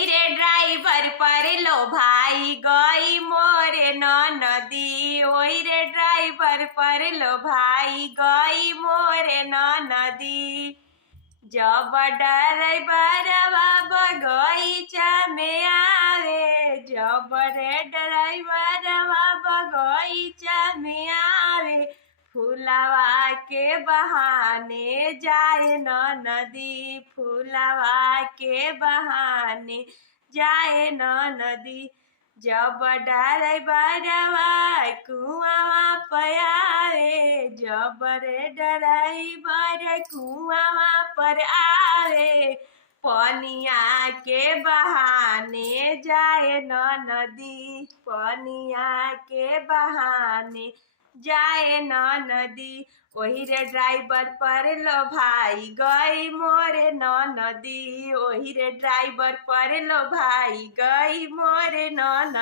ओही रे ड्राइवर पर लो भाई गई मोरे नदी। ओही रे ड्राइवर पर लो भाई गई मोरे नदी। जब ड्राइवरवा बगीचा में आवे, जब रे ड्राइवरवा बगीचा में आवे, फूलवा के बहाने जाए नदी। फूलवा के बहाने जाए नदी। जब ड्राइवरवा कुआं पर आवे, जब रे ड्राइवर कुआं पर आवे, पनिया के बहाने जाए नदी। पनिया के बहाने जाए नदी। ओही रे ड्राइवर पर लो भाई गई मोरे नदी। ओही रे ड्राइवर पर लो भाई गई मोरे नदी।